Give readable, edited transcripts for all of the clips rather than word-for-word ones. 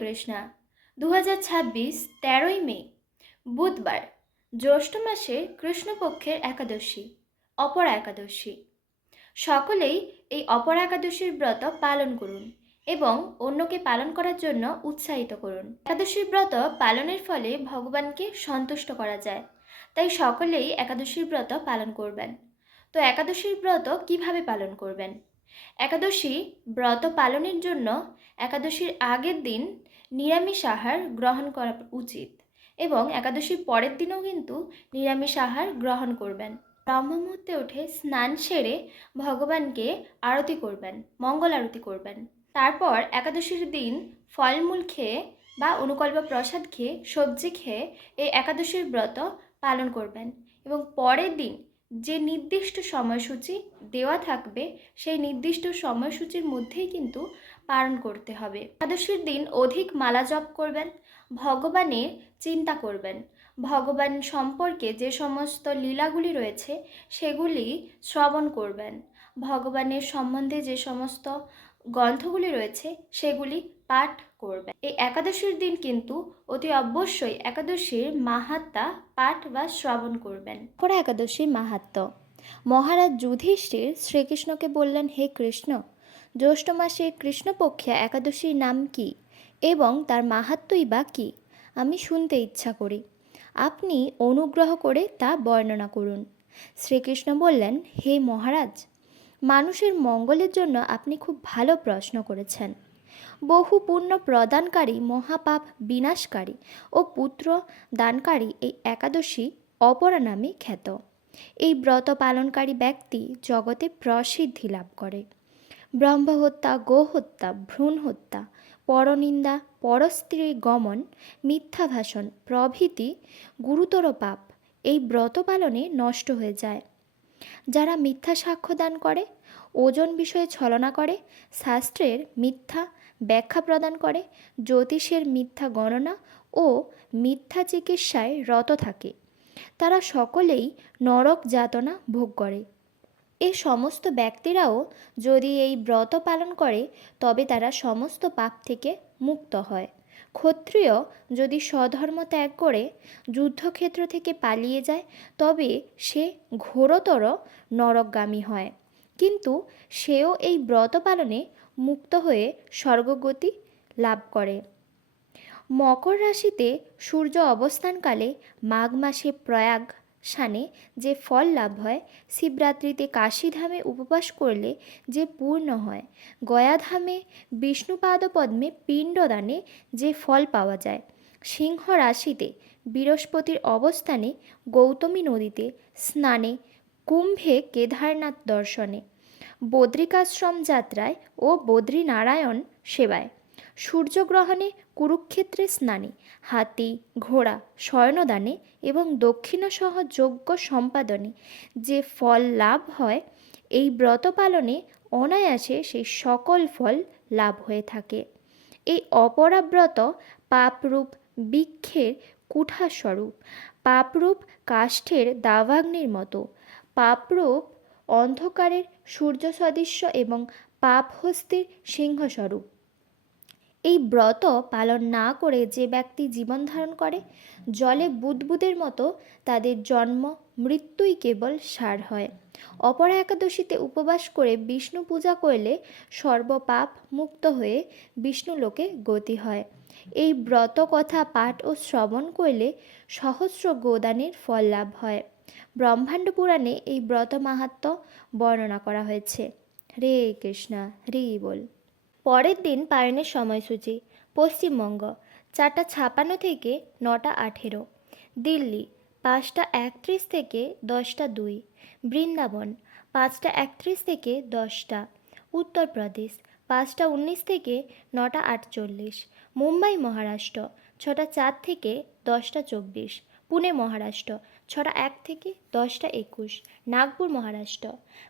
কৃষ্ণা। 2026 13ই মে বুধবার, জ্যৈষ্ঠ মাসের কৃষ্ণপক্ষের একাদশী, অপরা একাদশী। সকলেই এই অপরা একাদশীর ব্রত পালন করুন এবং অন্যকে পালন করার জন্য উৎসাহিত করুন। একাদশীর ব্রত পালনের ফলে ভগবানকে সন্তুষ্ট করা যায়, তাই সকলেই একাদশীর ব্রত পালন করবেন। তো একাদশীর ব্রত কিভাবে পালন করবেন? একাদশী ব্রত পালনের জন্য একাদশীর আগের দিন নিরামিষ আহার গ্রহণ করা উচিত এবং একাদশীর পরের দিনও কিন্তু নিরামিষ আহার গ্রহণ করবেন। ব্রহ্ম মুহূর্তে উঠে স্নান সেরে ভগবানকে আরতি করবেন, মঙ্গল আরতি করবেন। তারপর একাদশীর দিন ফলমূল খেয়ে বা অনুকল্প প্রসাদ খেয়ে, সবজি খেয়ে এই একাদশীর ব্রত পালন করবেন এবং পরের দিন যে নির্দিষ্ট সময়সূচি দেওয়া থাকবে সেই নির্দিষ্ট সময়সূচির মধ্যেই কিন্তু পালন করতে হবে। একাদশীর দিন অধিক মালা জপ করবেন, ভগবানের চিন্তা করবেন, ভগবান সম্পর্কে যে সমস্ত লীলাগুলি রয়েছে সেগুলি শ্রবণ করবেন, ভগবানের সম্বন্ধে যে সমস্ত গ্রন্থগুলি রয়েছে সেগুলি পাঠ করবেন। এই একাদশীর দিন কিন্তু অতি অবশ্যই একাদশীর মাহাত্ম্য পাঠ বা শ্রবণ করবেন। পরে একাদশীর মাহাত্ম্য। মহারাজ যুধিষ্ঠির শ্রীকৃষ্ণকে বললেন, হে কৃষ্ণ, জ্যৈষ্ঠ মাসে কৃষ্ণপক্ষিয়া একাদশীর নাম কি এবং তার মাহাত্ম্যই বা কী? আমি শুনতে ইচ্ছা করি। আপনি অনুগ্রহ করে তা বর্ণনা করুন। শ্রীকৃষ্ণ বললেন, হে মহারাজ, মানুষের মঙ্গলের জন্য আপনি খুব ভালো প্রশ্ন করেছেন। বহু পুণ্য প্রদানকারী, মহাপাপ বিনাশকারী ও পুত্র দানকারী এই একাদশী অপরা নামে খ্যাত। এই ব্রত পালনকারী ব্যক্তি জগতে প্রসিদ্ধি লাভ করে। ব্রহ্মহত্যা, গোহত্যা, ভ্রূণ হত্যা, পরনিন্দা, পরস্ত্রী গমন, মিথ্যা ভাষণ প্রভৃতি গুরুতর পাপ এই ব্রত পালনে নষ্ট হয়ে যায়। যারা মিথ্যা সাক্ষ্য দান করে, ওজন বিষয়ে ছলনা করে, শাস্ত্রের মিথ্যা ব্যাখ্যা প্রদান করে, জ্যোতিষের মিথ্যা গণনা ও মিথ্যা চিকিৎসায় রত থাকে, তারা সকলেই নরক যাতনা ভোগ করে। এই সমস্ত ব্যক্তিরাও যদি এই ব্রত পালন করে তবে তারা সমস্ত পাপ থেকে মুক্ত হয়। ক্ষত্রিয় যদি স্বধর্ম ত্যাগ করে যুদ্ধক্ষেত্র থেকে পালিয়ে যায় তবে সে ঘোরতর নরকগামী হয়, কিন্তু সেও এই ব্রত পালনে মুক্ত হয়ে স্বর্গগতি লাভ করে। মকর রাশিতে সূর্য অবস্থানকালে মাঘ মাসে প্রয়াগ স্নানে যে ফল লাভ হয়, শিবরাত্রিতে কাশীধামে উপবাস করলে যে পূর্ণ হয়, গয়াধামে বিষ্ণুপাদপদ্মে পিণ্ডদানে যে ফল পাওয়া যায়, সিংহ রাশিতে বৃহস্পতির অবস্থানে গৌতমী নদীতে স্নানে, কুম্ভে কেদারনাথ দর্শনে, বদ্রিকাশ্রম যাত্রায় ও বদ্রীনারায়ণ সেবায়, সূর্যগ্রহণে কুরুক্ষেত্রে স্নানে, হাতি ঘোড়া শয়নদানে এবং দক্ষিণাসহ যজ্ঞ সম্পাদনে যে ফল লাভ হয়, এই ব্রত পালনে অনায়াসে সেই সকল ফল লাভ হয়ে থাকে। এই অপরাব্রত পাপরূপ বৃক্ষের কুঠাস্বরূপ, পাপরূপ কাষ্ঠের দাবাগ্নির মতো, পাপরূপ অন্ধকারের সূর্য সদৃশ্য এবং পাপহস্তির সিংহস্বরূপ। এই ব্রত পালন না করে যে ব্যক্তি জীবন ধারণ করে, জলে বুদবুদের মতো তাদের জন্ম মৃত্যুই কেবল সার হয়। অপরা একাদশীতে উপবাস করে বিষ্ণু পূজা করলে সর্বপাপ মুক্ত হয়ে বিষ্ণুলোকে গতি হয়। এই ব্রত কথা পাঠ ও শ্রবণ করলে সহস্র গোদানের ফল লাভ হয়। ব্রহ্মাণ্ড পুরাণে এই ব্রত মাহাত্ম্য বর্ণনা করা হয়েছে। হরে কৃষ্ণা, হরি বল। পরের দিন পালনের সময়সূচি। পশ্চিমবঙ্গ 4:56 থেকে 9:18, দিল্লি 5:31 থেকে 10:02, বৃন্দাবন 5:31 থেকে 10টা, উত্তরপ্রদেশ 5:19 থেকে 9:48, মুম্বাই মহারাষ্ট্র 6:04 থেকে 10:24, পুনে মহারাষ্ট্র 6:01 থেকে 10:21, নাগপুর মহারাষ্ট্র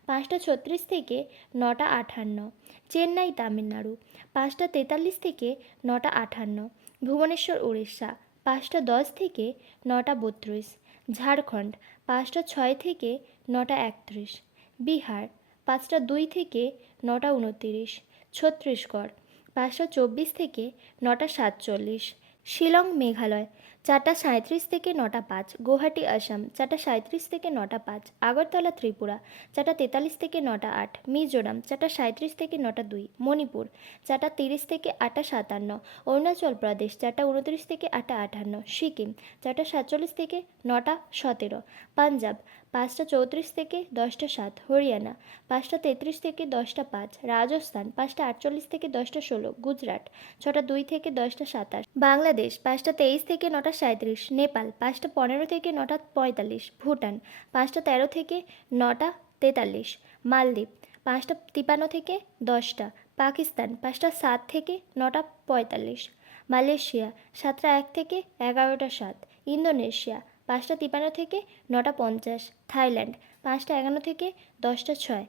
5:36 থেকে 9:58, চেন্নাই তামিলনাড়ু 5:43 থেকে 9:58, ভুবনেশ্বর উড়িষ্যা 5:10 থেকে 9:32, ঝাড়খণ্ড 5:06 থেকে 9:31, বিহার 5:02 থেকে 9:29, ছত্তিশগড় 5:24 থেকে 9:47। শিলং মেঘালয় 4:37 থেকে 9:05। গুয়াহাটি আসাম 4:37 থেকে 9:05। আগরতলা ত্রিপুরা 4:43 থেকে 9:08। মিজোরাম 4:37 থেকে 9:02। মণিপুর 4:30 থেকে 8:57। অরুণাচল প্রদেশ 4:29 থেকে 8:58। সিকিম 4:47 থেকে 9:17। পাঞ্জাব 5:34 থেকে 10:07। হরিয়ানা 5:33 থেকে 10:05। রাজস্থান 5:48 থেকে 10:16। গুজরাট 6:02 থেকে 10:27। বাংলাদেশ 5:23 থেকে 9:37। নেপাল 5:15 থেকে 9:45। ভুটান 5:13 থেকে 9:43। মালদ্বীপ 5:53 থেকে 10টা। পাকিস্তান 5:07 থেকে 9:45। মালয়েশিয়া 7:01 থেকে 11:07। ইন্দোনেশিয়া 5:53 থেকে 9:50। থাইল্যান্ড 5:11 থেকে 10:06।